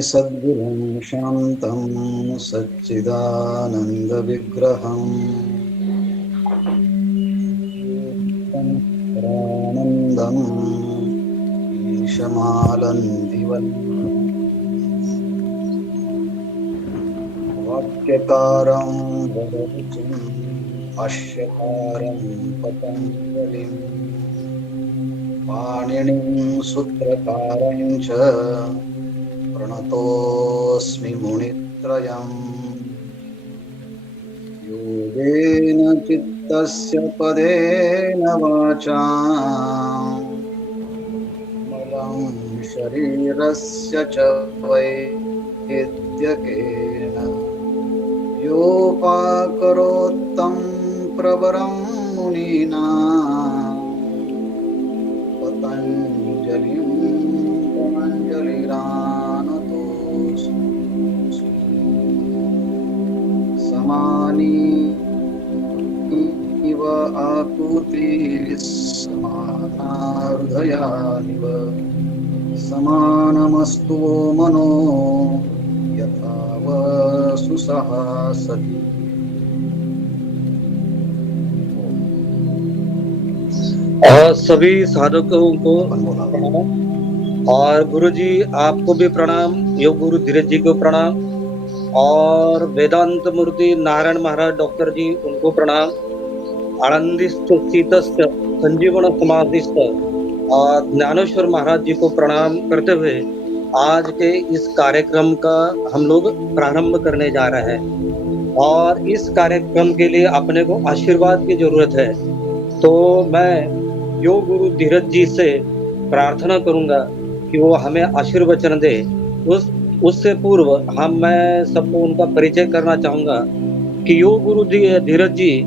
सद्गुरुं शान्तं सच्चिदानन्दविग्रहम् आनन्दम् ईशमालन्दिवल्लभम् वाक्यकारं वररुचिं भाष्यकारं पतञ्जलिम् पाणिनिं सूत्रकारं च प्रणतोऽस्मि मुनित्रयम् योगेन चित्तस्य पदेन वाचा मलं शरीरस्य च वैद्यकेन योपाकरोत्तं प्रवरं मुनीनां पतञ्जलिं पतञ्जलिरानतोऽस्मि समानी इव आकृतिः समाना हृदयानिव समानमस्तु वो मनो यथा वसु सहासति। सभी साधकों को प्रणाम और गुरु जी आपको भी प्रणाम, योग गुरु धीरज जी को प्रणाम और वेदांत मूर्ति नारायण महाराज डॉक्टर जी उनको प्रणाम। आनंदिस्त शीतस्त संजीवण समाधिस्त और ज्ञानेश्वर महाराज जी को प्रणाम करते हुए आज के इस कार्यक्रम का हम लोग प्रारंभ करने जा रहे हैं और इस कार्यक्रम के लिए अपने को आशीर्वाद की जरूरत है। तो मैं योग गुरु धीरज जी से प्रार्थना करूंगा कि वो हमें आशीर्वचन दे। उससे पूर्व मैं सबको उनका परिचय करना चाहूंगा कि योग गुरु धीरज जी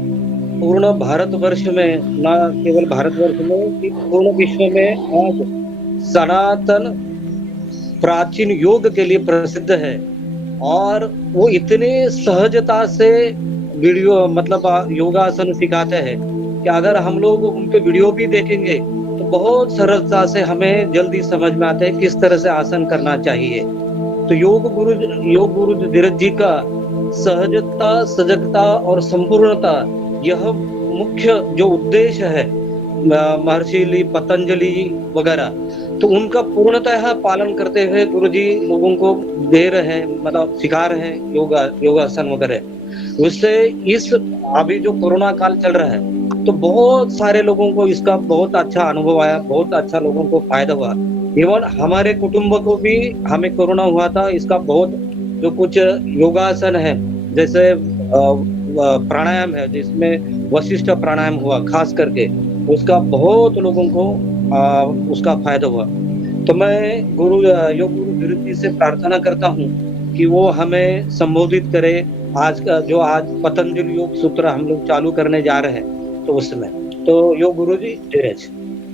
पूर्ण भारतवर्ष में, न केवल भारतवर्ष में कि पूर्ण विश्व में आज सनातन प्राचीन योग के लिए प्रसिद्ध है और वो इतने सहजता से वीडियो मतलब योगासन सिखाते हैं कि अगर हम लोग उनके वीडियो भी देखेंगे तो बहुत सरलता से हमें जल्दी समझ में आता है किस तरह से आसन करना चाहिए। तो योग गुरु धीरज जी का सहजता, सजगता और संपूर्णता यह मुख्य जो उद्देश्य है महर्षि पतंजलि वगैरह, तो उनका पूर्णतः पालन करते हुए गुरुजी लोगों को दे रहे हैं, मतलब सिखा रहे हैं योगासन वगैरह। उससे इस अभी जो कोरोना काल चल रहा है तो बहुत सारे लोगों को इसका बहुत अच्छा अनुभव आया, बहुत अच्छा लोगों को फायदा हुआ। इवन हमारे कुटुंब को भी, हमें कोरोना हुआ था, इसका बहुत जो कुछ योगासन है जैसे प्राणायाम है जिसमें वशिष्ठ प्राणायाम हुआ खास करके, उसका बहुत लोगों को उसका फायदा हुआ। तो मैं योग गुरु धीरज जी से प्रार्थना करता हूँ कि वो हमें संबोधित करे। आज पतंजलि योग सूत्र हम लोग चालू करने जा रहे हैं तो उसमें तो योग गुरु जी धीरज।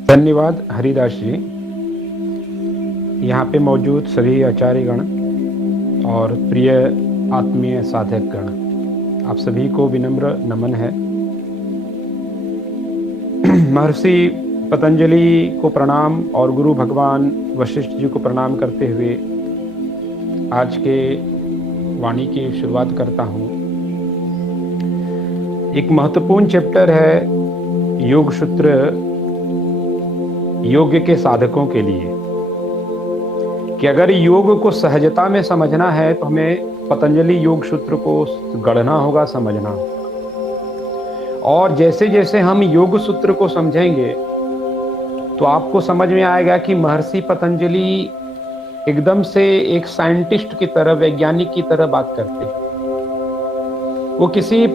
धन्यवाद हरिदास जी। यहाँ पे मौजूद सभी आचार्यगण और प्रिय आत्मीय साधक गण, आप सभी को विनम्र नमन है। महर्षि पतंजलि को प्रणाम और गुरु भगवान वशिष्ठ जी को प्रणाम करते हुए आज के वाणी की शुरुआत करता हूँ। एक महत्वपूर्ण चैप्टर है योग सूत्र योग के साधकों के लिए, कि अगर योग को सहजता में समझना है तो हमें पतंजलि योग सूत्र को गढ़ना होगा, समझना होगा। और जैसे जैसे हम योग सूत्र को समझेंगे तो आपको समझ में आएगा कि महर्षि पतंजलि एकदम से एक साइंटिस्ट की तरह, वैज्ञानिक की तरह बात करते हैं। वो किसी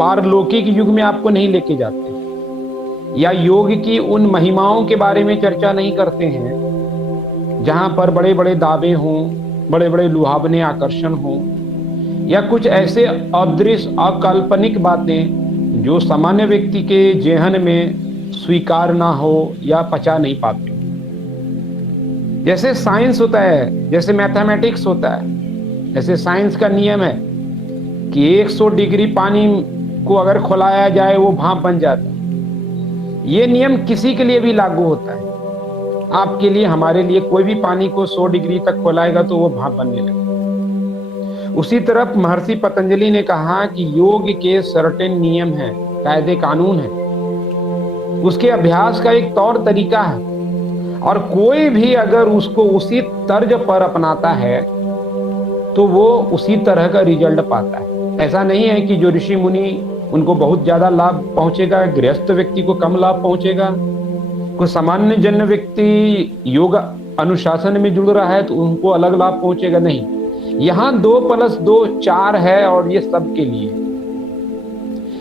पारलौकिक युग में आपको नहीं लेके जाते या योग की उन महिमाओं के बारे में चर्चा नहीं करते हैं जहां पर बड़े बड़े दावे हों, बड़े बड़े लुभावने आकर्षण हों या कुछ ऐसे अदृश्य अकाल्पनिक बातें जो सामान्य व्यक्ति के जेहन में स्वीकार ना हो या पचा नहीं पाते। जैसे साइंस होता है, जैसे मैथमेटिक्स होता है, जैसे साइंस का नियम है कि 100 डिग्री पानी को अगर खौलाया जाए वो भाप बन जाता है। ये नियम किसी के लिए भी लागू होता है। आपके लिए, हमारे लिए कोई भी पानी को 100 डिग्री तक खौलाएगा तो वो भाप बनने लगेगा। उसी तरफ महर्षि पतंजलि ने कहा कि योग के सर्टेन नियम हैं, कायदे कानून हैं, उसके अभ्यास का एक तौर तरीका है, और कोई भी अगर उसको उसी तर्ज पर अपनाता है तो वो उसी तरह का रिजल्ट पाता है। ऐसा नहीं है कि जो ऋषि मुनि उनको बहुत ज्यादा लाभ पहुंचेगा, गृहस्थ व्यक्ति को कम लाभ पहुंचेगा, कोई सामान्य जन व्यक्ति योग अनुशासन में जुड़ रहा है तो उनको अलग लाभ पहुंचेगा। नहीं, यहाँ 2+2 4 है और ये सबके लिए।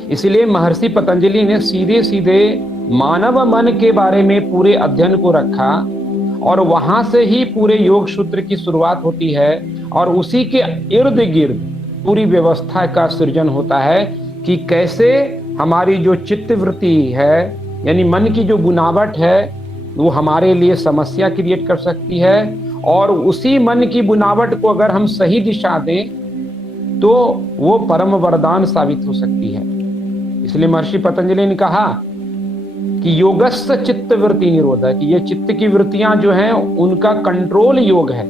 इसलिए महर्षि पतंजलि ने सीधे सीधे मानव मन के बारे में पूरे अध्ययन को रखा, और वहां से ही पूरे योग सूत्र की शुरुआत होती है, और उसी के इर्द गिर्द पूरी व्यवस्था का सृजन होता है कि कैसे हमारी जो चित्तवृत्ति है, यानी मन की जो बुनावट है, वो हमारे लिए समस्या क्रिएट कर सकती है, और उसी मन की बुनावट को अगर हम सही दिशा दें तो वो परम वरदान साबित हो सकती है। इसलिए महर्षि पतंजलि ने कहा कि योगस्स चित्त वृत्ति निरोधः, कि ये चित्त की वृत्तियां जो हैं उनका कंट्रोल योग है।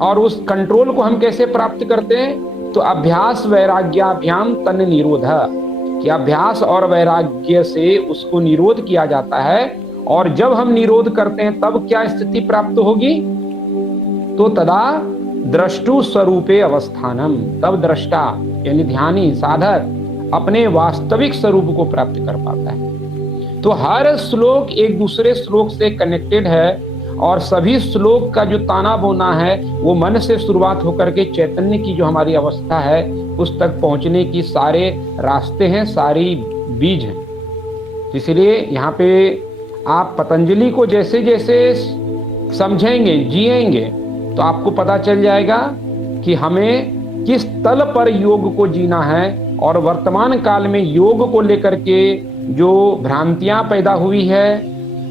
और उस कंट्रोल को हम कैसे प्राप्त करते हैं? तो अभ्यास वैराग्याभ्याम तन निरोधः, कि अभ्यास और वैराग्य से उसको निरोध किया जाता है। और जब हम निरोध करते हैं तब क्या स्थिति प्राप्त होगी? तो तदा द्रष्टु स्वरूपे अवस्थानम, तब दृष्टा यानी ध्यानी साधक अपने वास्तविक स्वरूप को प्राप्त कर पाता है। तो हर श्लोक एक दूसरे श्लोक से कनेक्टेड है, और सभी श्लोक का जो ताना बोना है वो मन से शुरुआत होकर के चैतन्य की जो हमारी अवस्था है उस तक पहुंचने की सारे रास्ते हैं, सारी बीज हैं। इसलिए यहाँ पे आप पतंजलि को जैसे जैसे समझेंगे, जिएंगे, तो आपको पता चल जाएगा कि हमें किस तल पर योग को जीना है, और वर्तमान काल में योग को लेकर के जो भ्रांतियां पैदा हुई है,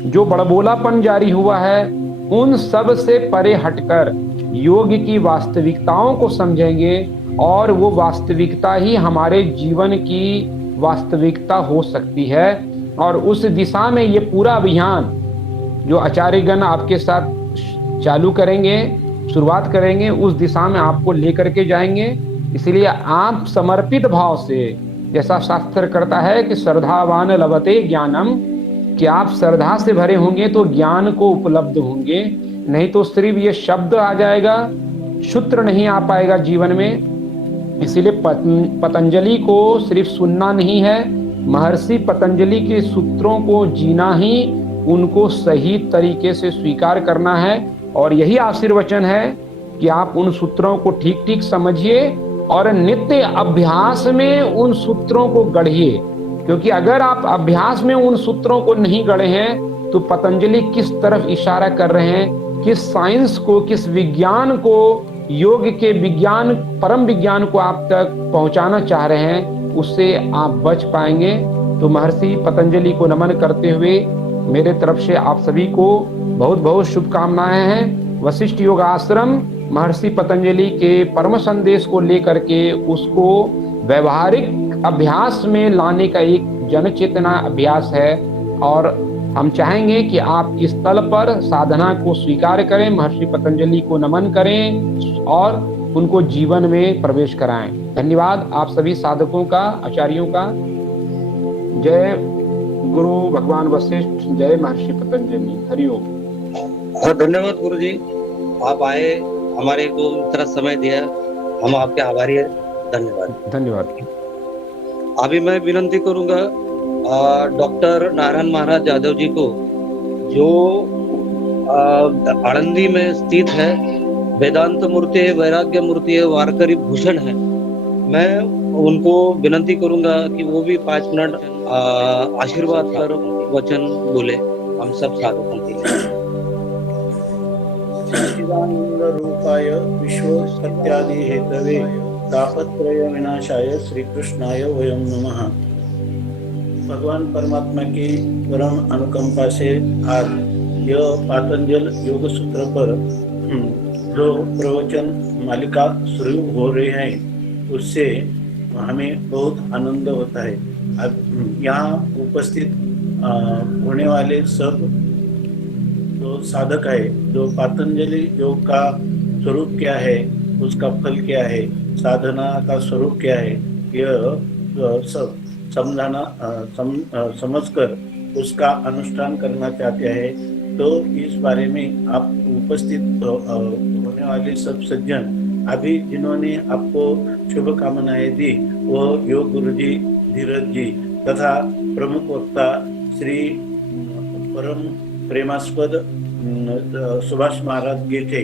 जो बड़बोलापन जारी हुआ है, उन सब से परे हटकर योग की वास्तविकताओं को समझेंगे, और वो वास्तविकता ही हमारे जीवन की वास्तविकता हो सकती है। और उस दिशा में ये पूरा अभियान जो आचार्यगण आपके साथ चालू करेंगे, शुरुआत करेंगे, उस दिशा में आपको लेकर के जाएंगे। इसलिए आप समर्पित भाव से, जैसा शास्त्र करता है कि श्रद्धावान लभते ज्ञानम, कि आप श्रद्धा से भरे होंगे तो ज्ञान को उपलब्ध होंगे, नहीं तो सिर्फ ये शब्द आ जाएगा, सूत्र नहीं आ पाएगा जीवन में। इसीलिए पतंजलि को सिर्फ सुनना नहीं है, महर्षि पतंजलि के सूत्रों को जीना ही, उनको सही तरीके से स्वीकार करना है। और यही आशीर्वचन है कि आप उन सूत्रों को ठीक ठीक समझिए और नित्य अभ्यास में उन सूत्रों को गढ़िए। क्योंकि अगर आप अभ्यास में उन सूत्रों को नहीं गढ़े हैं तो पतंजलि किस तरफ इशारा कर रहे हैं, किस साइंस को, किस विज्ञान को, योग के विज्ञान, परम विज्ञान को आप तक पहुंचाना चाह रहे हैं, उससे आप बच पाएंगे। तो महर्षि पतंजलि को नमन करते हुए मेरे तरफ से आप सभी को बहुत बहुत शुभकामनाएं हैं। वशिष्ठ योग आश्रम महर्षि पतंजलि के परम संदेश को लेकर के उसको व्यवहारिक अभ्यास में लाने का एक जन चेतना अभ्यास है, और हम चाहेंगे कि आप इस तल पर साधना को स्वीकार करें, महर्षि पतंजलि को नमन करें और उनको जीवन में प्रवेश कराएं। धन्यवाद आप सभी साधकों का, आचार्यों का। जय गुरु भगवान वशिष्ठ, जय महर्षि पतंजलि। हरिओम। धन्यवाद गुरु जी, आप आए, हमारे को इतना समय दिया, हम आपके आभारी हैं। धन्यवाद। धन्यवाद। अभी मैं विनंती करूंगा डॉक्टर नारायण महाराज यादव जी को, जो आनंदी में स्थित है, वेदांत मूर्ति है, वैराग्य मूर्ति है, वारकरी भूषण है। मैं उनको विनंती करूंगा कि वो भी 5 मिनट आशीर्वाद कर वचन बोले हम सब साधकों के लिए। सच्चिदानंद रूपाय विश्व सत्यादि हेतवे तापत्रय विनाशाय श्री कृष्णाय वयम नमः। भगवान परमात्मा की परम अनुकंपा से आज यह पातंजल योग सूत्र पर जो प्रवचन मालिका शुरू हो रही है उससे हमें बहुत आनंद होता है। अब यहाँ उपस्थित होने वाले सब जो जो साधक है, जो पतंजलि योग का स्वरूप क्या है, उसका फल क्या है, साधना का स्वरूप क्या है, यह सब समझकर उसका अनुष्ठान करना चाहते हैं, तो इस बारे में आप उपस्थित होने वाले सब सज्जन अभी जिन्होंने आपको शुभकामनाएं दी, वो योग गुरुजी, धीरज जी तथा प्रमुख वक्ता श्री परम प्रेमास्पद सुभाष महाराज गेठे,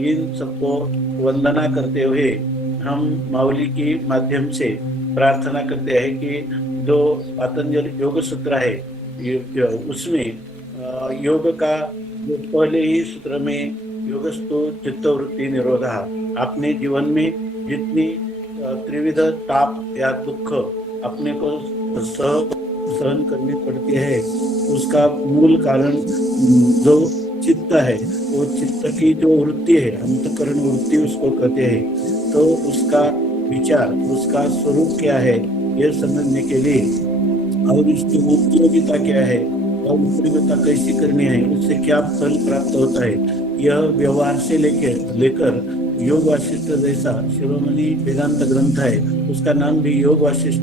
इन सबको वंदना करते हुए हम माऊली के माध्यम से प्रार्थना करते हैं कि जो पतंजलि योग सूत्र है उसमें योग का जो पहले ही सूत्र में योगस्तु चित्तवृत्ति निरोधा, अपने जीवन में जितनी त्रिविध ताप या दुख अपने को सहन करनी पड़ती है, उसका मूल कारण जो चित्त है, वो चित्त की जो वृत्ति है, अंतःकरण वृत्ति उसको कहते हैं, तो उसका विचार, उसका स्वरूप क्या है, यह समझने के लिए और इसकी उपयोगिता क्या है और उपयोगिता कैसी करनी है, उससे क्या फल प्राप्त होता है, यह व्यवहार से लेकर योग वासिष्ठ जैसा शिरोमणि वेदांत ग्रंथ है, उसका नाम भी योग वासिष्ठ।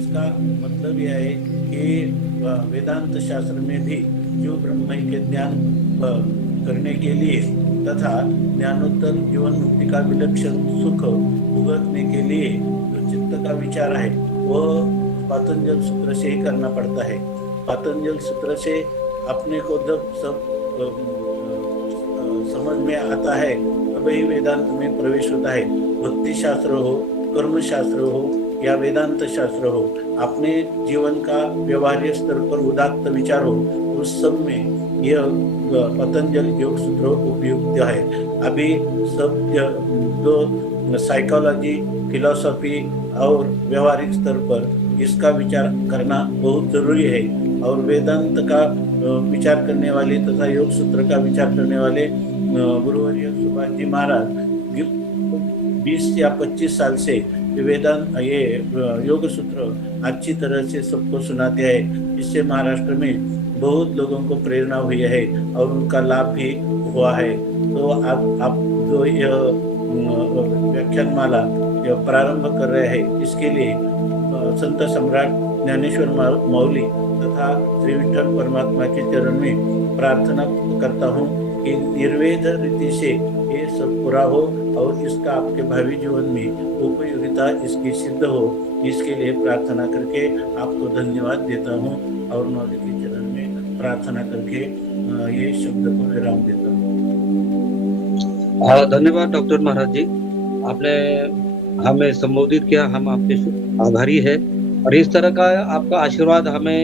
उसका मतलब यह है कि वेदांत शास्त्र में भी जो ब्रह्म के ज्ञान करने के लिए तथा ज्ञानोत्तर जीवन मुक्ति का विलक्षण सुख भुगतने के लिए जो चित्त का विचार है, वह पतंजल सूत्र से ही करना पड़ता है। पतंजल सूत्र से अपने को जब सब समझ में आता है, तभी वेदांत में प्रवेश होता है। भक्ति शास्त्र हो, कर्म शास्त्र हो या वेदांत शास्त्र हो, अपने जीवन का व्यवहारिक स्तर पर उदात्त विचार हो, उस सब में यह पतंजल योग सूत्र उपयुक्त है। अभी सब जो साइकोलॉजी, फिलॉसफी और व्यवहारिक स्तर पर इसका विचार करना बहुत जरूरी है, और वेदांत का विचार करने वाले तथा योग सूत्र का विचार करने वाले गुरुवर्य सुभाष जी महाराज 20 या 25 साल से वेदांत ये योग सूत्र अच्छी तरह से सबको सुनाते हैं। इससे महाराष्ट्र में बहुत लोगों को प्रेरणा हुई है और उनका लाभ भी हुआ है। तो आप जो यह व्याख्यानमाला प्रारंभ कर रहे हैं, इसके लिए संत सम्राट ज्ञानेश्वर माऊली तथा श्री विठ्ठल परमात्मा के चरण में प्रार्थना करता हूँ कि निर्वेद रीति से ये सब पूरा हो और इसका आपके भावी जीवन में उपयोगिता इसकी सिद्ध हो। इसके लिए प्रार्थना करके आपको धन्यवाद देता हूँ और माऊली के चरण में प्रार्थना करके ये शब्द को विराम देता हूँ। धन्यवाद डॉक्टर महाराज जी, आपने हमें संबोधित किया, हम आपके आभारी है और इस तरह का आपका आशीर्वाद हमें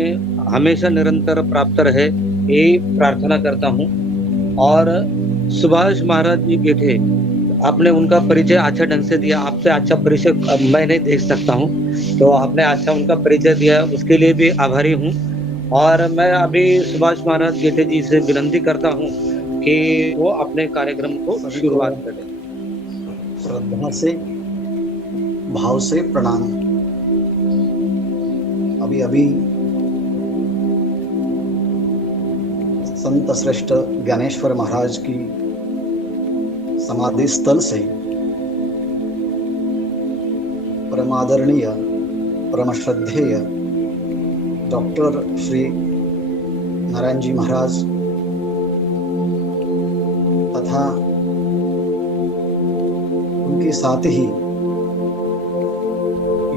हमेशा निरंतर प्राप्त रहे, ये प्रार्थना करता हूँ। और सुभाष महाराज जी गेठे, आपने उनका परिचय अच्छा ढंग से दिया, आपसे अच्छा परिचय मैं नहीं देख सकता हूँ, तो आपने अच्छा उनका परिचय दिया, उसके लिए भी आभारी हूँ। और मैं अभी सुभाष महाराज गेठे जी से विनती करता हूँ कि वो अपने कार्यक्रम को शुरुआत करें। श्रद्धा से, भाव से प्रणाम। अभी संत श्रेष्ठ ज्ञानेश्वर महाराज की समाधि स्थल से परमादरणीय, परम श्रद्धेय डॉक्टर श्री नारायण जी महाराज तथा उनके साथ ही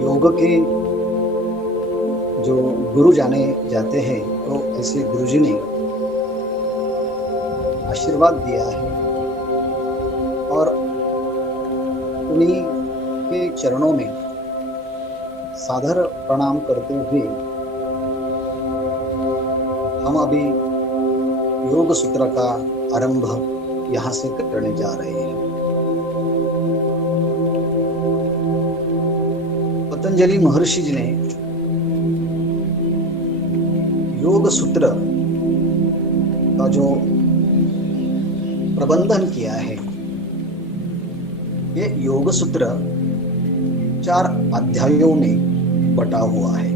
योग के जो गुरु जाने जाते हैं, तो ऐसे गुरुजी ने आशीर्वाद दिया है और उन्हीं के चरणों में सादर प्रणाम करते हुए हम अभी योग सूत्र का आरंभ यहाँ से करने जा रहे हैं। पतंजलि महर्षि जी ने योग सूत्र का जो प्रबंधन किया है, ये योग सूत्र 4 अध्यायों में बटा हुआ है।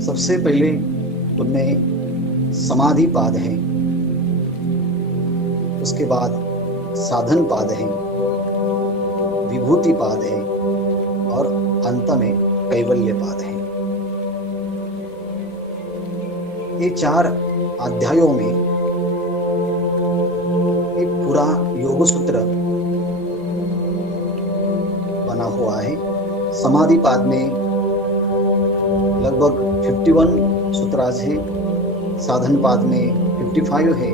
सबसे पहले उनने समाधि पाद है, उसके बाद साधन पाद है, विभूति पाद है और अंत में कैवल्य पाद है। ये 4 अध्यायों में एक पूरा योग सूत्र बना हुआ है। समाधि पाद में लगभग 51 सूत्रास है, साधन पाद में 55 है,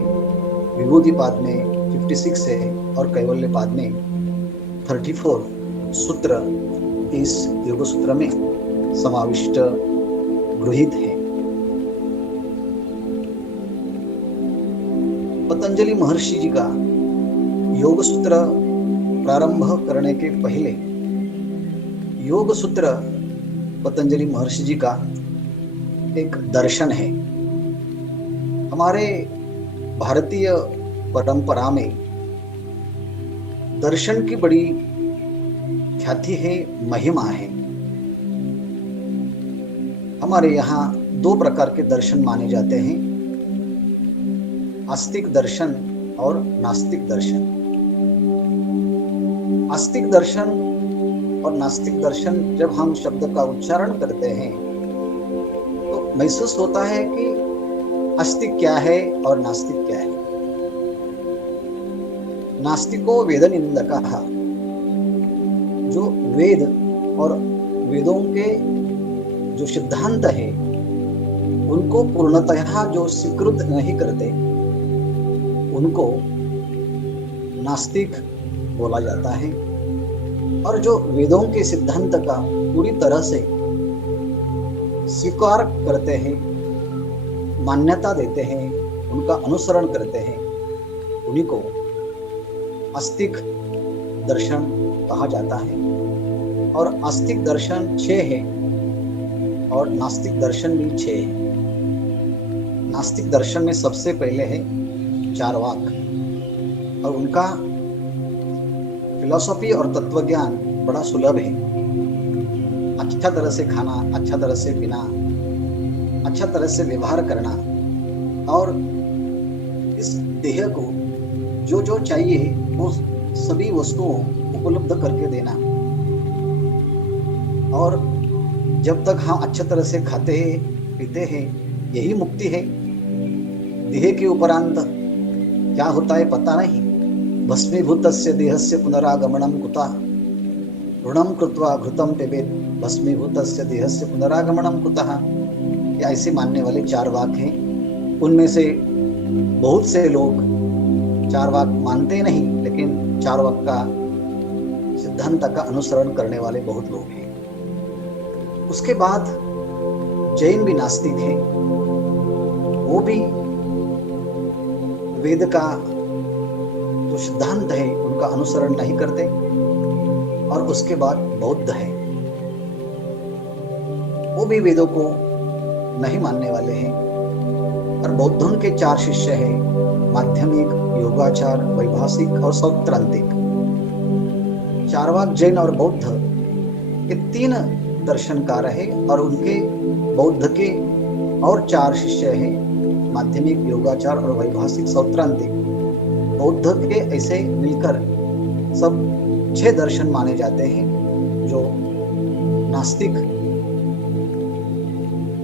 विभूति पाद में 56 है और कैवल्य पाद में 34 सूत्र इस योग सूत्र में समाविष्ट गृहीत है। पतंजलि महर्षि जी का योग सूत्र प्रारंभ करने के पहले योग सूत्र पतंजलि महर्षि जी का एक दर्शन है। हमारे भारतीय परंपरा में दर्शन की बड़ी ख्याति है, महिमा है। हमारे यहाँ 2 प्रकार के दर्शन माने जाते हैं, आस्तिक दर्शन और नास्तिक दर्शन। आस्तिक दर्शन और नास्तिक दर्शन जब हम शब्द का उच्चारण करते हैं तो महसूस होता है कि आस्तिक क्या है और नास्तिक क्या है। नास्तिको वेद निंदकः, जो वेद और वेदों के जो सिद्धांत है उनको पूर्णतः जो स्वीकृत नहीं करते उनको नास्तिक बोला जाता है। और जो वेदों के सिद्धांत का पूरी तरह से स्वीकार करते हैं, मान्यता देते हैं, उनका अनुसरण करते हैं, उन्हीं को आस्तिक दर्शन कहा जाता है। और आस्तिक दर्शन 6 है और नास्तिक दर्शन भी 6 है। नास्तिक दर्शन में सबसे पहले है चार्वाक और उनका फिलॉसफी और तत्वज्ञान बड़ा सुलभ है। अच्छा तरह से खाना, अच्छा तरह से पीना, अच्छा तरह से व्यवहार करना और इस देह को जो जो चाहिए वो सभी वस्तुओं उपलब्ध करके देना। और जब तक हम अच्छा तरह से खाते हैं पीते हैं, यही मुक्ति है। देह के उपरांत क्या होता है पता नहीं। भस्मीभूतस्य देहस्य पुनरागमनम कुतः, ऋणम कृत्वा घृतम पिबेत भस्मीभूतस्य देहस्य पुनरागमनम कुतः। ये ऐसे मानने वाले 4 वाक हैं। उनमें से बहुत से लोग 4 वाक मानते नहीं, लेकिन 4 वाक का सिद्धांत का अनुसरण करने वाले बहुत लोग हैं। उसके बाद जैन भी नास्तिक हैं, वो भी वेद का जो सिद्धांत है उनका अनुसरण नहीं करते। और उसके बाद बौद्ध है, वो भी वेदों को नहीं मानने वाले हैं। और बौद्धों के 4 शिष्य हैं, माध्यमिक, योगाचार, वैभाषिक और सौत्रांतिक। चार्वाक, जैन और बौद्ध ये 3 दर्शनकार है और उनके बौद्ध के और 4 शिष्य हैं, माध्यमिक, योगाचार और वैभाषिक, सौत्रांतिक। बौद्ध के ऐसे मिलकर सब 6 दर्शन माने जाते हैं जो नास्तिक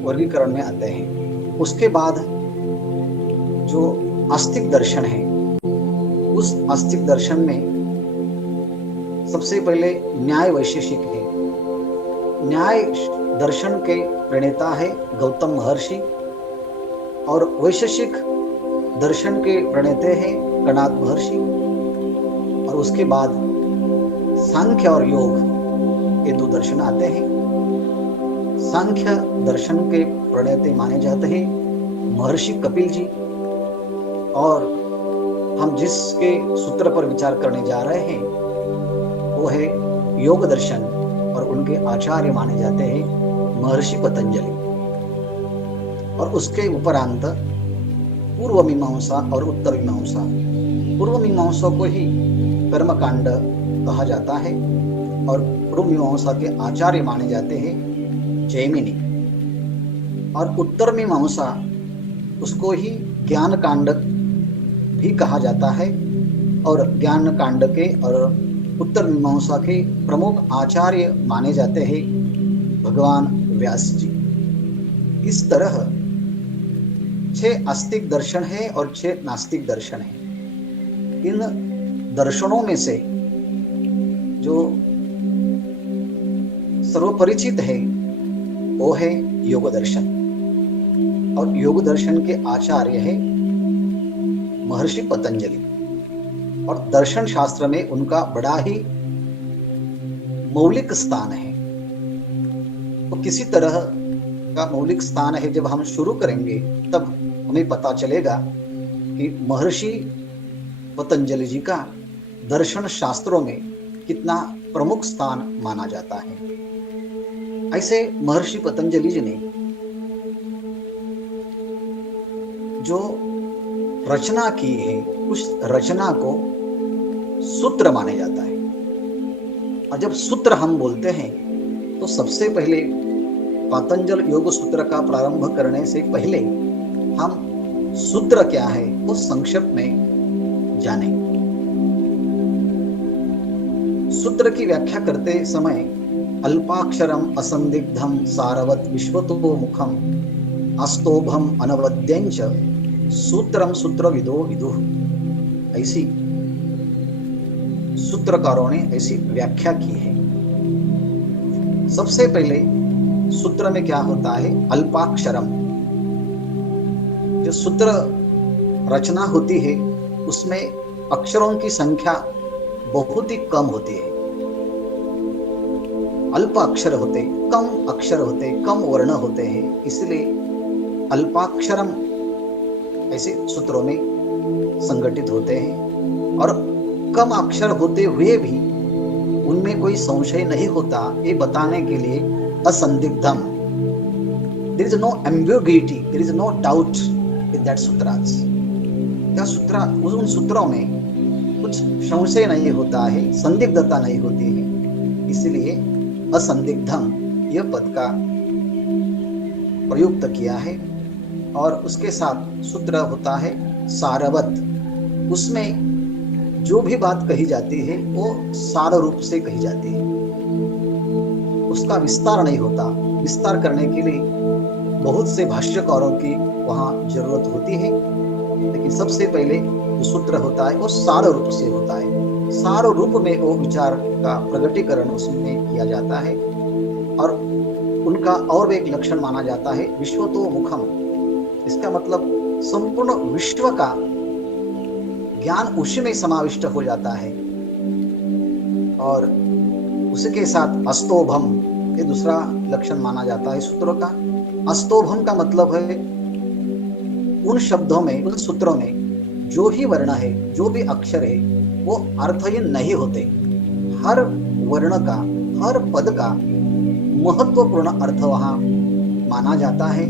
वर्गीकरण में आते हैं। उसके बाद जो आस्तिक दर्शन है, उस आस्तिक दर्शन में सबसे पहले न्याय वैशेषिक है। न्याय दर्शन के प्रणेता है गौतम महर्षि और वैशेषिक दर्शन के प्रणेता हैं कणाद महर्षि। और उसके बाद सांख्य और योग, ये 2 दर्शन आते हैं। सांख्य दर्शन के प्रणेता माने जाते हैं महर्षि कपिल जी। और हम जिसके सूत्र पर विचार करने जा रहे हैं वो है योग दर्शन और उनके आचार्य माने जाते हैं महर्षि पतंजलि। और उसके उपरांत पूर्व मीमांसा और उत्तर मीमांसा। पूर्व मीमांसा को ही कर्मकांड कहा जाता है और पूर्व मीमांसा के आचार्य माने जाते हैं जैमिनी। और उत्तर मीमांसा उसको ही ज्ञान कांड भी कहा जाता है। और ज्ञान कांड के और उत्तर मीमांसा के प्रमुख आचार्य माने जाते हैं भगवान व्यास जी। इस तरह 6 आस्तिक दर्शन है और 6 नास्तिक दर्शन है। इन दर्शनों में से जो सर्वपरिचित है वो है योग दर्शन, और योग दर्शन के आचार्य है महर्षि पतंजलि। और दर्शन शास्त्र में उनका बड़ा ही मौलिक स्थान है। तो किसी तरह का मौलिक स्थान है, जब हम शुरू करेंगे तब हमें पता चलेगा कि महर्षि पतंजलि जी का दर्शन शास्त्रों में कितना प्रमुख स्थान माना जाता है। ऐसे महर्षि पतंजलि जी ने जो रचना की है, उस रचना को सूत्र माने जाता है। और जब सूत्र हम बोलते हैं तो सबसे पहले पतंजल योग सूत्र का प्रारंभ करने से पहले हम सूत्र क्या है वो संक्षेप में जाने। सूत्र की व्याख्या करते समय अल्पाक्षरम असंदिग्धम सारवत विश्वतो मुखम अस्तोभम अनवद्यंच सूत्रम सूत्रविदो विदुः, ऐसी सूत्रकारों ने ऐसी व्याख्या की है। सबसे पहले सूत्र में क्या होता है, अल्पाक्षरम। जो सूत्र रचना होती है उसमें अक्षरों की संख्या बहुत ही कम होती है। अल्प अक्षर होते, कम अक्षर होते, कम वर्ण होते हैं, इसलिए अल्पाक्षरम ऐसे सूत्रों में संगठित होते हैं। और कम अक्षर होते हुए भी उनमें कोई संशय नहीं होता, ये बताने के लिए असंदिग्धम, there is no ambiguity, there is no doubt in that sutras. क्या सूत्र, उन सूत्रों में कुछ संशय नहीं होता है, संदिग्धता नहीं होती है, इसलिए असंदिग्धम यह पद का प्रयुक्त किया है। और उसके साथ सूत्र होता है सारवत। उसमें जो भी बात कही जाती है वो सार रूप से कही जाती है, उसका विस्तार नहीं होता। विस्तार करने के लिए बहुत से भाष्यकारों की वहाँ जरूरत होती है, लेकिन सबसे पहले जो सूत्र होता है वो सार रूप से होता है। सार रूप में वो विचार का प्रगटीकरण उसमें किया जाता है। और उनका और एक लक्षण माना जाता है विश्वतो मुखम। इसका मतलब संपूर्ण विश्व का ज्ञान उसी में समाविष्ट हो जाता है। और उसके साथ अस्तोभम, ये दूसरा लक्षण माना जाता है सूत्रों का। अस्तोभम का मतलब है उन शब्दों में, उन सूत्रों में जो ही वर्ण है, जो भी अक्षर है, वो अर्थहीन नहीं होते। हर वर्ण का, हर पद का महत्वपूर्ण अर्थ वहां माना जाता है।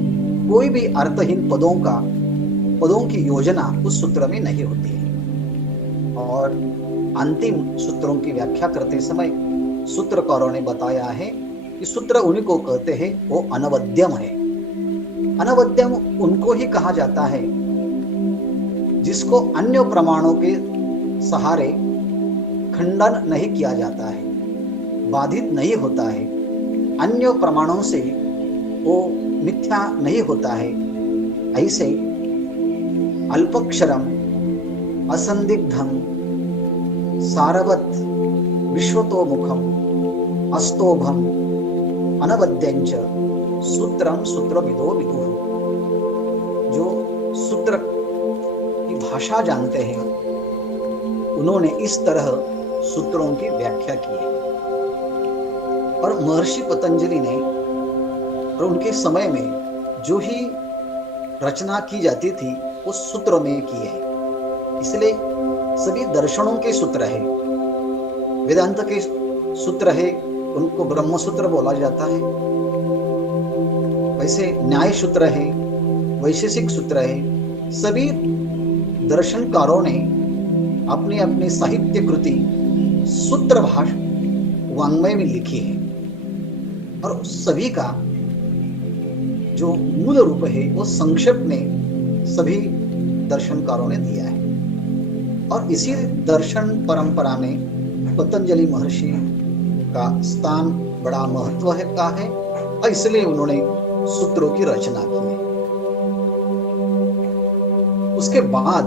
कोई भी अर्थहीन पदों की योजना उस सूत्र में नहीं होती है। और अंतिम सूत्रों की व्याख्या करते समय सूत्रकारों ने बताया है कि सूत्र उन्हीं को कहते हैं वो अनवद्यम है। अनवद्यम उनको ही कहा जाता है जिसको अन्य प्रमाणों के सहारे खंडन नहीं किया जाता है, बाधित नहीं होता है, अन्य प्रमाणों से वो मिथ्या नहीं होता है। ऐसे अल्पक्षरम असंदिग्धम सारवत विश्वतो मुखम अस्तोभम अनवद्यंच सूत्रम सूत्रविदो विदुः। जो सूत्र की भाषा जानते हैं उन्होंने इस तरह सूत्रों की व्याख्या की है। और महर्षि पतंजलि ने और उनके समय में जो ही रचना की जाती थी वो सूत्रों में की है। इसलिए सभी दर्शनों के सूत्र है, वेदांत के सूत्र है, उनको ब्रह्म सूत्र बोला जाता है। वैसे न्याय सूत्र है, वैशेषिक सूत्र है। सभी दर्शनकारों ने अपनी अपनी साहित्य कृति सूत्र भाषा वाङ्मय में लिखी है। और सभी का जो मूल रूप है वो संक्षेप में सभी दर्शनकारों ने दिया है। और इसी दर्शन परंपरा में पतंजलि महर्षि का स्थान बड़ा महत्व का है और इसलिए उन्होंने सूत्रों की रचना की है। उसके बाद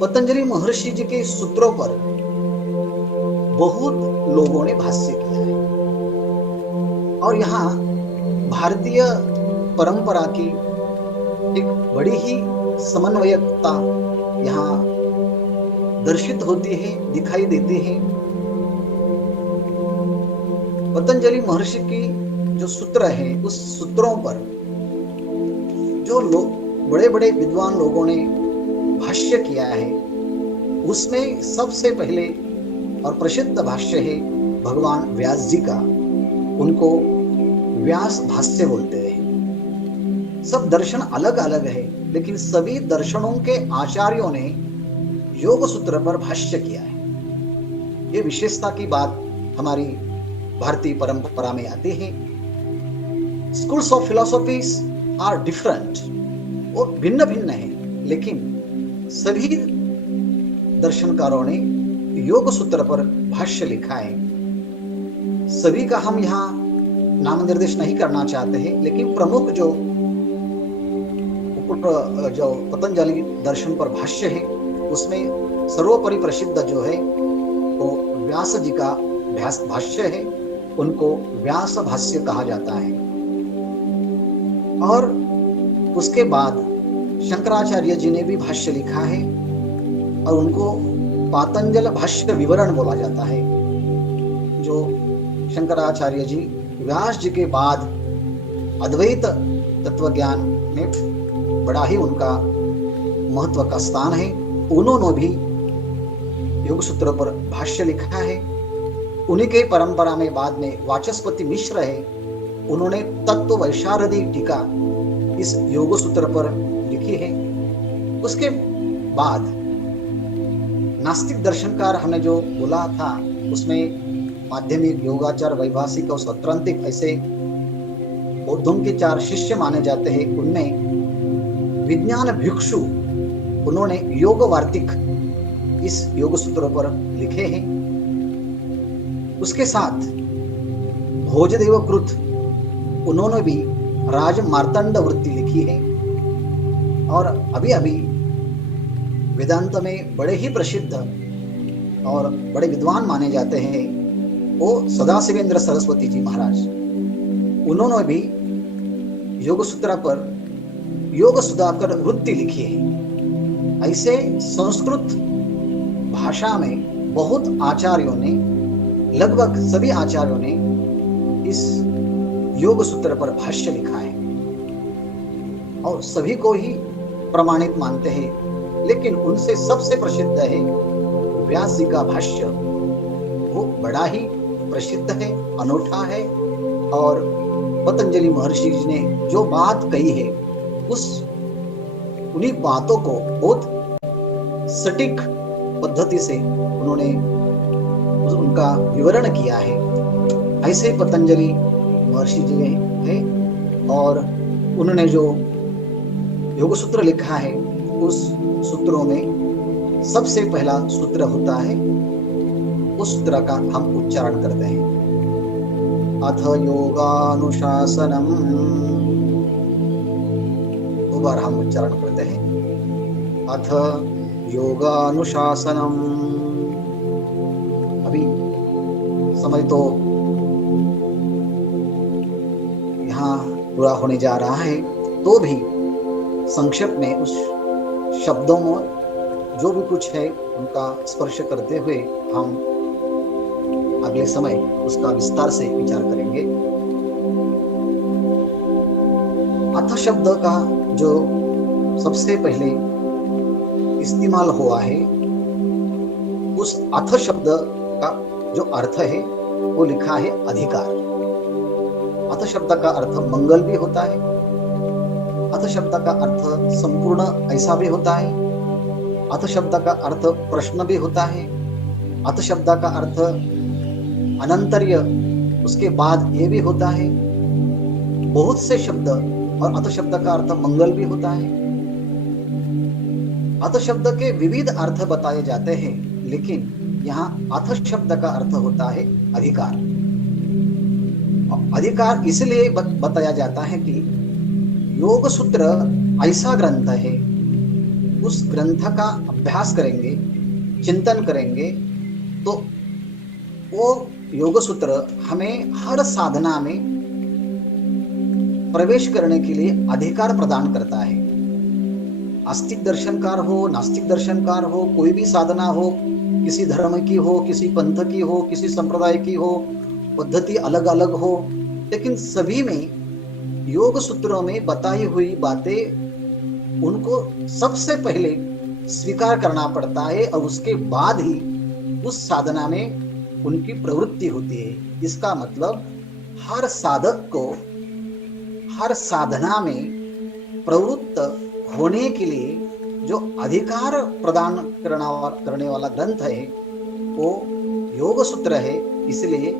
पतंजलि महर्षि जी के सूत्रों पर बहुत लोगों ने भाष्य किया है और यहाँ भारतीय परंपरा की एक बड़ी ही समन्वयकता यहाँ दर्शित होती है, दिखाई देती है। पतंजलि महर्षि की जो सूत्र है, उस सूत्रों पर जो लोग बड़े बड़े विद्वान लोगों ने भाष्य किया है, उसमें सबसे पहले और प्रसिद्ध भाष्य है भगवान व्यास जी का। उनको व्यास भाष्य बोलते हैं। सब दर्शन अलग अलग है, लेकिन सभी दर्शनों के आचार्यों ने योग सूत्र पर भाष्य किया है। ये विशेषता की बात हमारी भारतीय परंपरा में आती है। Schools of philosophies are different, वो भिन्न भिन्न है, लेकिन सभी दर्शनकारों ने योग सूत्र पर भाष्य लिखा है। सभी का हम यहाँ नाम निर्देश नहीं करना चाहते हैं, लेकिन प्रमुख जो पतंजलि दर्शन पर भाष्य है, उसमें सर्वोपरि प्रसिद्ध जो है वो व्यास जी का भाष्य है। उनको व्यास भाष्य कहा जाता है। और उसके बाद शंकराचार्य जी ने भी भाष्य लिखा है और उनको पातंजल भाष्य विवरण बोला जाता है। जो शंकराचार्य जी व्यास जी के बाद अद्वैत तत्वज्ञान में बड़ा ही उनका महत्व का स्थान है। उन्होंने भी योग सूत्र पर भाष्य लिखा है। उन्हीं के परंपरा में बाद में वाचस्पति मिश्र है, उन्होंने तत्व वैशारदी टीका इस योग सूत्र पर लिखी है। उसके बाद नास्तिक दर्शनकार हमने जो बोला था, उसमें माध्यमिक, योगाचार, वैभाषिक और सौत्रांतिक ऐसे बौद्धों के 4 शिष्य माने जाते हैं। उनमें विज्ञान भिक्षु, उन्होंने योग वार्तिक इस योग सूत्रों पर लिखे हैं। उसके साथ भोजदेव कृत, उन्होंने भी राज मार्तंड वृत्ति लिखी है। और अभी अभी वेदांत में बड़े ही प्रसिद्ध और बड़े विद्वान माने जाते हैं वो सदाशिवेंद्र सरस्वती जी महाराज, उन्होंने भी योग सूत्र पर योग सुधाकर वृत्ति लिखी है। ऐसे संस्कृत भाषा में बहुत आचार्यों ने, लगभग सभी आचार्यों ने इस योग सूत्र पर भाष्य लिखा है और सभी को ही प्रमाणित मानते हैं। लेकिन उनसे सबसे प्रसिद्ध है व्यास जी का भाष्य। वो बड़ा ही प्रसिद्ध है, अनूठा है। और पतंजलि महर्षि जी ने जो बात कही है, उन्हीं बातों को बहुत सटीक पद्धति से उन्होंने उनका विवरण किया है। ऐसे पतंजलि महर्षि जी है और उन्होंने जो योग सूत्र लिखा है, उस सूत्रों में सबसे पहला सूत्र होता है, उस सूत्र का हम उच्चारण करते हैं, अथ योगानुशासनम। 2 बार हम उच्चारण करते हैं, अथ योगानुशासनम। अभी समय तो यहाँ पूरा होने जा रहा है, तो भी संक्षेप में उस शब्दों में जो भी कुछ है उनका स्पर्श करते हुए हम अगले समय उसका विस्तार से विचार करेंगे। अथ शब्द का जो सबसे पहले इस्तेमाल हुआ है, उस अथ शब्द का जो अर्थ है वो लिखा है अधिकार। अथ शब्द का अर्थ मंगल भी होता है, अथ शब्द का अर्थ संपूर्ण ऐसा भी होता है, अथ शब्द का अर्थ प्रश्न भी होता है, अथ शब्द का अर्थ अनंतर्य, उसके बाद ये भी होता है। बहुत से शब्द और अथ शब्द का अर्थ मंगल भी होता है। अथ शब्द के विविध अर्थ बताए जाते हैं, लेकिन यहाँ अथ शब्द का अर्थ होता है अधिकार। अधिकार इसलिए बताया जाता है कि योग सूत्र ऐसा ग्रंथ है, उस ग्रंथ का अभ्यास करेंगे, चिंतन करेंगे, तो वो योग सूत्र हमें हर साधना में प्रवेश करने के लिए अधिकार प्रदान करता है। आस्तिक दर्शनकार हो, नास्तिक दर्शनकार हो, कोई भी साधना हो, किसी धर्म की हो, किसी पंथ की हो, किसी संप्रदाय की हो, पद्धति अलग अलग हो, लेकिन सभी में योग सूत्रों में बताई हुई बातें उनको सबसे पहले स्वीकार करना पड़ता है और उसके बाद ही उस साधना में उनकी प्रवृत्ति होती है। इसका मतलब हर साधक को हर साधना में प्रवृत्त होने के लिए जो अधिकार प्रदान करने वाला ग्रंथ है वो योग सूत्र है। इसलिए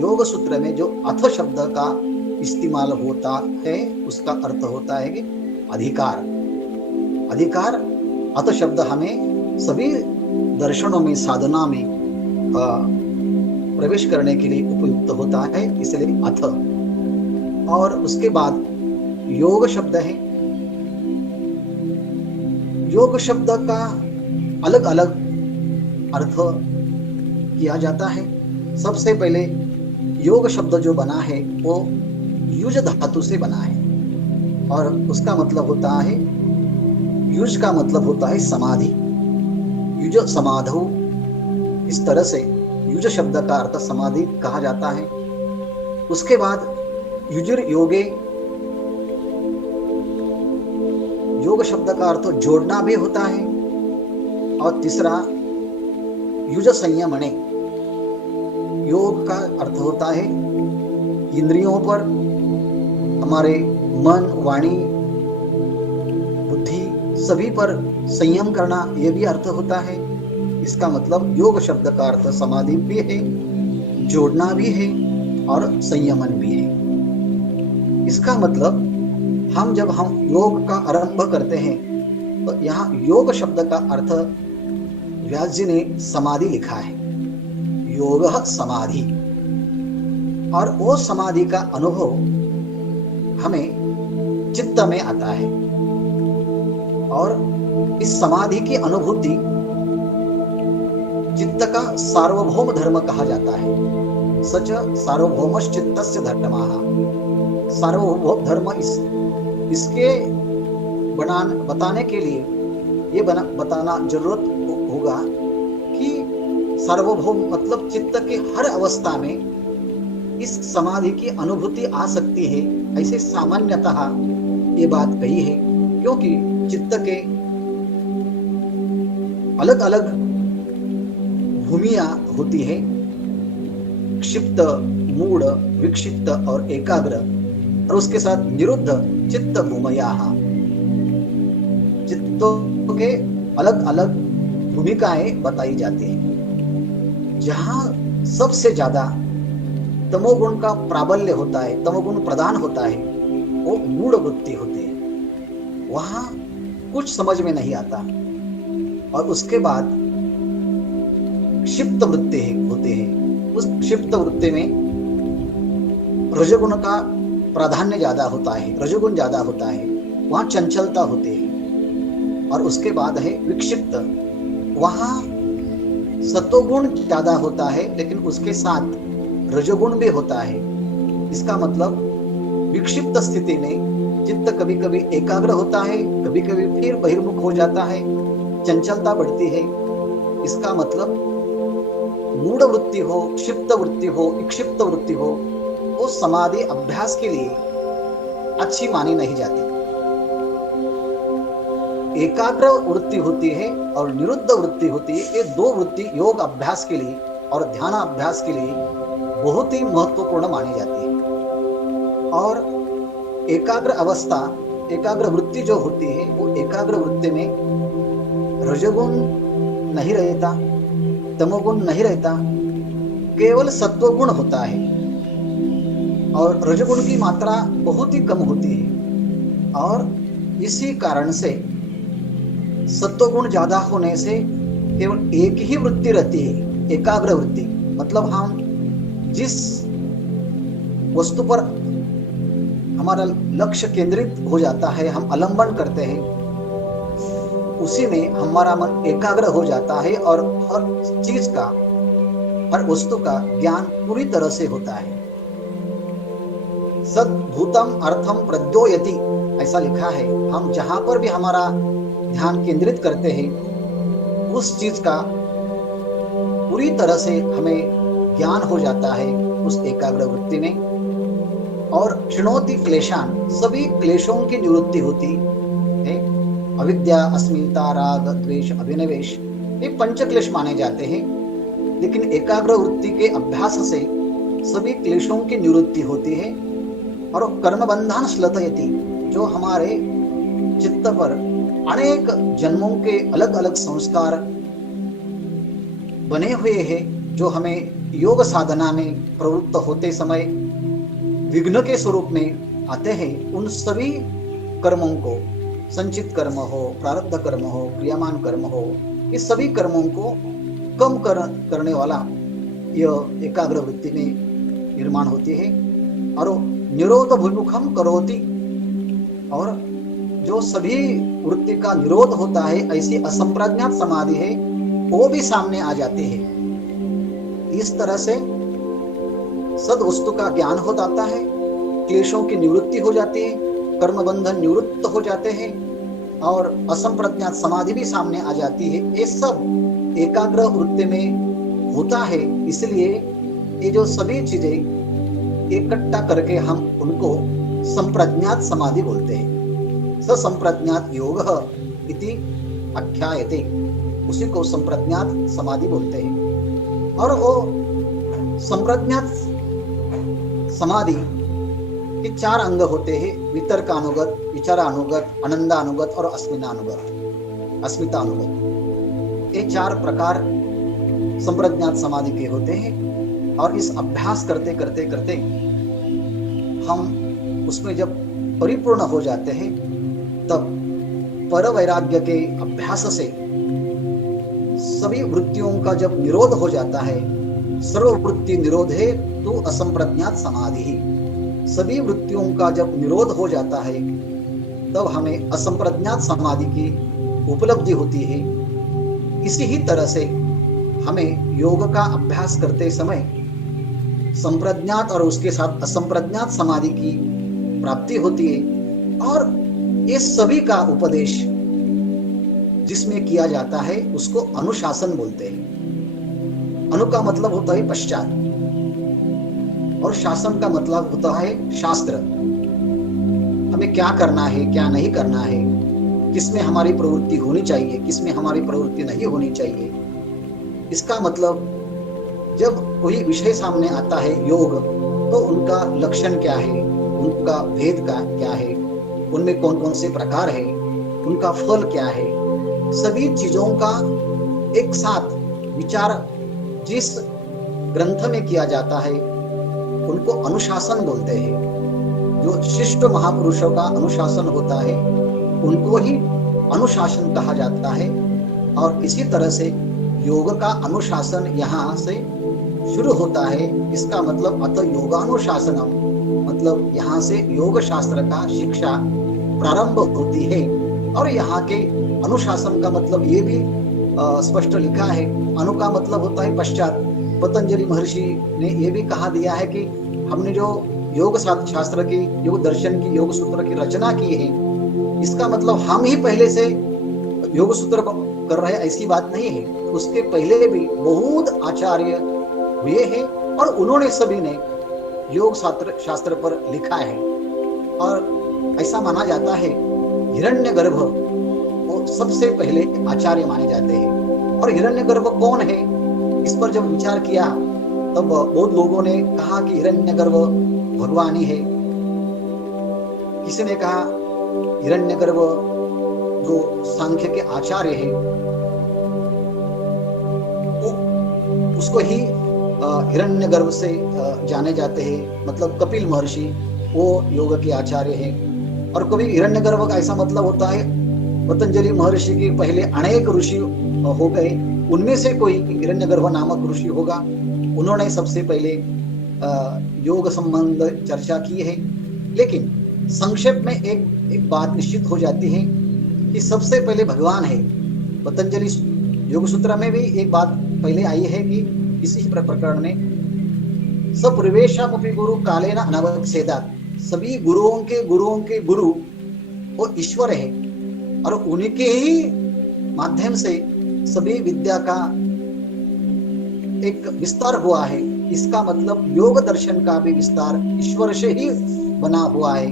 योग सूत्र में जो अथ शब्द का इस्तेमाल होता है उसका अर्थ होता है कि अधिकार। अधिकार अथ शब्द हमें सभी दर्शनों में, साधना में प्रवेश करने के लिए उपयुक्त होता है, इसलिए अथ। और उसके बाद योग शब्द है। योग शब्द का अलग अलग अर्थ किया जाता है। सबसे पहले योग शब्द जो बना है वो युज धातु से बना है और उसका मतलब होता है, युज का मतलब होता है समाधि। युज समाधौ, इस तरह से युज शब्द का अर्थ समाधि कहा जाता है। उसके बाद युजुर योगे, योग शब्द का अर्थ जोड़ना भी होता है। और तीसरा युज संयमने, योग का अर्थ होता है इंद्रियों पर, हमारे मन, वाणी, बुद्धि सभी पर संयम करना, यह भी अर्थ होता है। इसका मतलब योग शब्द का अर्थ समाधि भी है, जोड़ना भी है और संयमन भी है। इसका मतलब जब हम योग का आरंभ करते हैं तो यहाँ योग शब्द का अर्थ व्यास जी ने समाधि लिखा है, योग समाधि। और वो समाधि का अनुभव हमें चित्त में आता है और इस समाधि की अनुभूति चित्त का सार्वभौम धर्म कहा जाता है। सच सार्वभौमश्चित्तस्य धर्मः, सार्वभौम धर्म इसके बताने के लिए ये बताना जरूरत होगा कि सार्वभौम मतलब चित्त के हर अवस्था में इस समाधि की अनुभूति आ सकती है। ऐसे सामान्यतः ये बात कही है क्योंकि चित्त के अलग अलग भूमियां होती है, क्षिप्त, मूढ़, विक्षिप्त और एकाग्र, और उसके साथ निरुद्ध चित्त भूमया। चित्तों के अलग अलग भूमिकाएं बताई जाती हैं। जहां सबसे ज्यादा तमोगुण का प्राबल्य होता है, तमोगुण प्रधान होता है, वो मूढ़ वृत्ति होती है, वहां कुछ समझ में नहीं आता। और उसके बाद क्षिप्त वृत्ति होते हैं। उस क्षिप्त वृत्ति में रजोगुण का प्राधान्य ज्यादा होता है, रजोगुण ज्यादा होता है, वहां चंचलता होती है। और उसके बाद है विक्षिप्त, वहां सत्वगुण ज्यादा होता है लेकिन उसके साथ रजोगुण भी होता है। इसका मतलब विक्षिप्त स्थिति में चित्त कभी कभी एकाग्र होता है, कभी कभी फिर बहिर्मुख हो जाता है, चंचलता बढ़ती है। इसका मतलब मूढ़ वृत्ति हो, क्षिप्त वृत्ति हो, विक्षिप्त वृत्ति हो, वो समाधि अभ्यास के लिए अच्छी मानी नहीं जाती। एकाग्र वृत्ति होती है और निरुद्ध वृत्ति होती है। ये दो वृत्ति योग अभ्यास के लिए और ध्यान अभ्यास के लिए बहुत ही महत्वपूर्ण मानी जाती है। और एकाग्र अवस्था, एकाग्र वृत्ति जो होती है वो एकाग्र वृत्ति में रजोगुण नहीं रहता, तमोगुण नहीं रहता, केवल सत्वगुण होता है और रजोगुण की मात्रा बहुत ही कम होती है। और इसी कारण से सत्वगुण ज्यादा होने से केवल एक ही वृत्ति रहती है, एकाग्र वृत्ति। मतलब हम जिस वस्तु पर हमारा लक्ष्य केंद्रित हो जाता है, हम आलंबन करते हैं, उसी में हमारा मन एकाग्र हो जाता है और हर चीज का, हर वस्तु का ज्ञान पूरी तरह से होता है। सद्भूतम अर्थम प्रद्योयति, ऐसा लिखा है। हम जहां पर भी हमारा ध्यान केंद्रित करते हैं, उस चीज का पूरी तरह से हमें ज्ञान हो जाता है उस एकाग्र वृत्ति में। और क्षिणोति क्लेशान, सभी क्लेशों की निवृत्ति होती है। अविद्या, अस्मिता, राग, द्वेष, अभिनिवेश, ये पंच क्लेश माने जाते हैं। लेकिन एकाग्र वृत्ति के अभ्यास से सभी क्लेशों की निवृत्ति होती है। और कर्म बंधन श्लथयति, जो हमारे चित्त पर अनेक जन्मों के अलग अलग संस्कार बने हुए हैं, जो हमें योग साधना में प्रवृत्त होते समय विघ्न के स्वरूप में आते हैं, उन सभी कर्मों को, संचित कर्म हो, प्रारब्ध कर्म हो, क्रियामान कर्म हो, इस सभी कर्मों को कम करने वाला यह एकाग्र वृत्ति में निर्माण होती है। और निरोध भुमुखम करोति, और जो सभी वृत्ति का निरोध होता है, ऐसी असंप्रज्ञात समाधि है, वो भी सामने आ जाती है। इस तरह से सद वस्तु का ज्ञान हो जाता है, क्लेशों की निवृत्ति हो जाती है, कर्म बंधन निवृत्त हो जाते हैं और असंप्रज्ञात समाधि भी सामने आ जाती है। ये सब एकाग्र वृत्ति में होता है। इसलिए ये जो सभी चीजें इकट्ठा करके हम उनको संप्रज्ञात समाधि बोलते हैं। ससंप्रज्ञात योग इति आख्यायते, उसी को संप्रज्ञात समाधि बोलते हैं। और वो संप्रज्ञात समाधि के 4 अंग होते हैं: वितर्कानुगत, विचारानुगत, आनंदानुगत और अस्मितानुगत। ये 4 प्रकार संप्रज्ञात समाधि के होते हैं। और इस अभ्यास करते करते करते हम उसमें जब परिपूर्ण हो जाते हैं, तब पर वैराग्य के अभ्यास से सभी वृत्तियों का जब निरोध हो जाता है, सर्ववृत्ति निरोधे तो असंप्रज्ञात समाधि ही, सभी वृत्तियों का जब निरोध हो जाता है, तब हमें असंप्रज्ञात समाधि की उपलब्धि होती है। इसी ही तरह से हमें योग का अभ्यास करते समय संप्रज्ञात और उसके साथ असंप्रज्ञात समाधि की प्राप्ति होती है। और ये सभी का उपदेश जिसमें किया जाता है, उसको अनुशासन बोलते हैं। अनु का मतलब होता है पश्चात, और शासन का मतलब होता है शास्त्र। हमें क्या करना है, क्या नहीं करना है, किसमें हमारी प्रवृत्ति होनी चाहिए, किसमें हमारी प्रवृत्ति नहीं होनी चाहिए। इसका मतलब जब कोई विषय सामने आता है योग, तो उनका लक्षण क्या है, उनका भेद का क्या है, उनमें कौन कौन से प्रकार है, उनका फल क्या है, सभी चीजों का एक साथ विचार जिस ग्रंथ में किया जाता है, उनको अनुशासन बोलते हैं। जो शिष्ट महापुरुषों का अनुशासन होता है, उनको ही अनुशासन कहा जाता है। और इसी तरह से योग का अनुशासन यहाँ से शुरू होता है। इसका मतलब अत योगानुशासनम, मतलब यहाँ से योग शास्त्र का शिक्षा प्रारंभ होती है। और यहाँ के अनुशासन का मतलब ये भी स्पष्ट लिखा है। अनु का मतलब होता है पश्चात। पतंजलि महर्षि ने ये भी कहा दिया है कि हमने जो योग शास्त्र की, योग दर्शन की, योग सूत्र की रचना की है, इसका मतलब हम ही पहले से योग सूत्र कर रहे हैं, ऐसी बात नहीं है। उसके पहले भी बहुत आचार्य हुए हैं और उन्होंने सभी ने योग शास्त्र पर लिखा है। और ऐसा माना जाता है हिरण्यगर्भ वो सबसे पहले आचार्य माने जाते हैं। और हिरण्यगर्भ कौन है, इस पर जब विचार किया तब बहुत लोगों ने कहा कि हिरण्यगर्भ भगवान ही है। किसी ने कहा हिरण्यगर्भ जो सांख्य के आचार्य है, उसको ही हिरण्यगर्भ से जाने जाते हैं। मतलब कपिल महर्षि वो योग के आचार्य हैं। और कभी हिरण्यगर्भ का ऐसा मतलब होता है पतंजलि महर्षि के पहले अनेक ऋषि हो गए, उनमें से कोई हिरण्यगर्भ नामक ऋषि होगा, उन्होंने सबसे पहले योग संबंध चर्चा की है। लेकिन संक्षेप में एक बात निश्चित हो जाती है कि सबसे पहले भगवान है। पतंजलि योग सूत्र में भी एक बात पहले आई है कि इसी प्रकरण में सप्रवेशमपि गुरु कालेन अनवच्छेदात्, सभी गुरुओं के गुरु वो ईश्वर है और उनके ही माध्यम से सभी विद्या का एक विस्तार हुआ है। इसका मतलब योग दर्शन का भी विस्तार ईश्वर से ही बना हुआ है।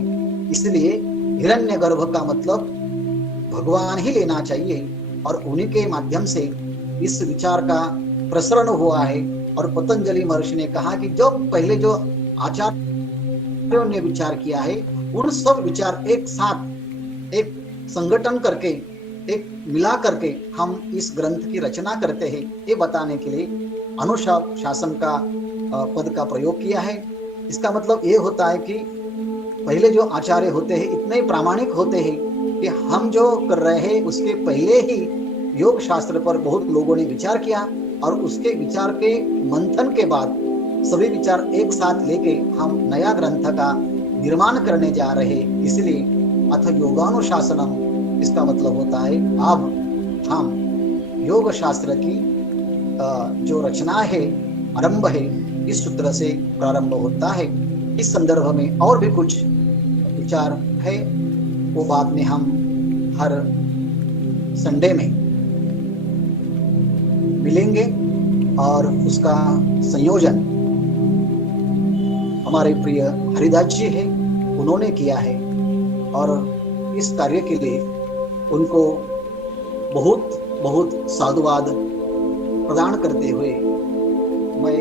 इसलिए हिरण्यगर्भ का मतलब भगवान ही लेना चाहिए और उन्हीं के माध्यम से इस विचार का प्रसरण हुआ है। और पतंजलि महर्षि ने कहा कि जो पहले जो आचार्यों ने विचार किया है, उन सब विचार एक साथ एक संगठन करके एक मिला करके हम इस ग्रंथ की रचना करते हैं, ये बताने के लिए अनुशासन का पद का प्रयोग किया है। इसका मतलब ये होता है कि पहले जो आचार्य होते हैं इतने प्रामाणिक होते हैं कि हम जो कर रहे हैं उसके पहले ही योग शास्त्र पर बहुत लोगों ने विचार किया और उसके विचार के मंथन के बाद सभी विचार एक साथ लेके हम नया ग्रंथ का निर्माण करने जा रहे हैं। इसलिए अथ योगानुशासनम, इसका मतलब होता है अब हम योग शास्त्र की जो रचना है, आरंभ है, इस सूत्र से प्रारंभ होता है। इस संदर्भ में और भी कुछ विचार है, वो बाद में हम हर संडे में मिलेंगे और उसका संयोजन हमारे प्रिय हरिदास जी है, उन्होंने किया है और इस कार्य के लिए उनको बहुत बहुत साधुवाद प्रदान करते हुए मैं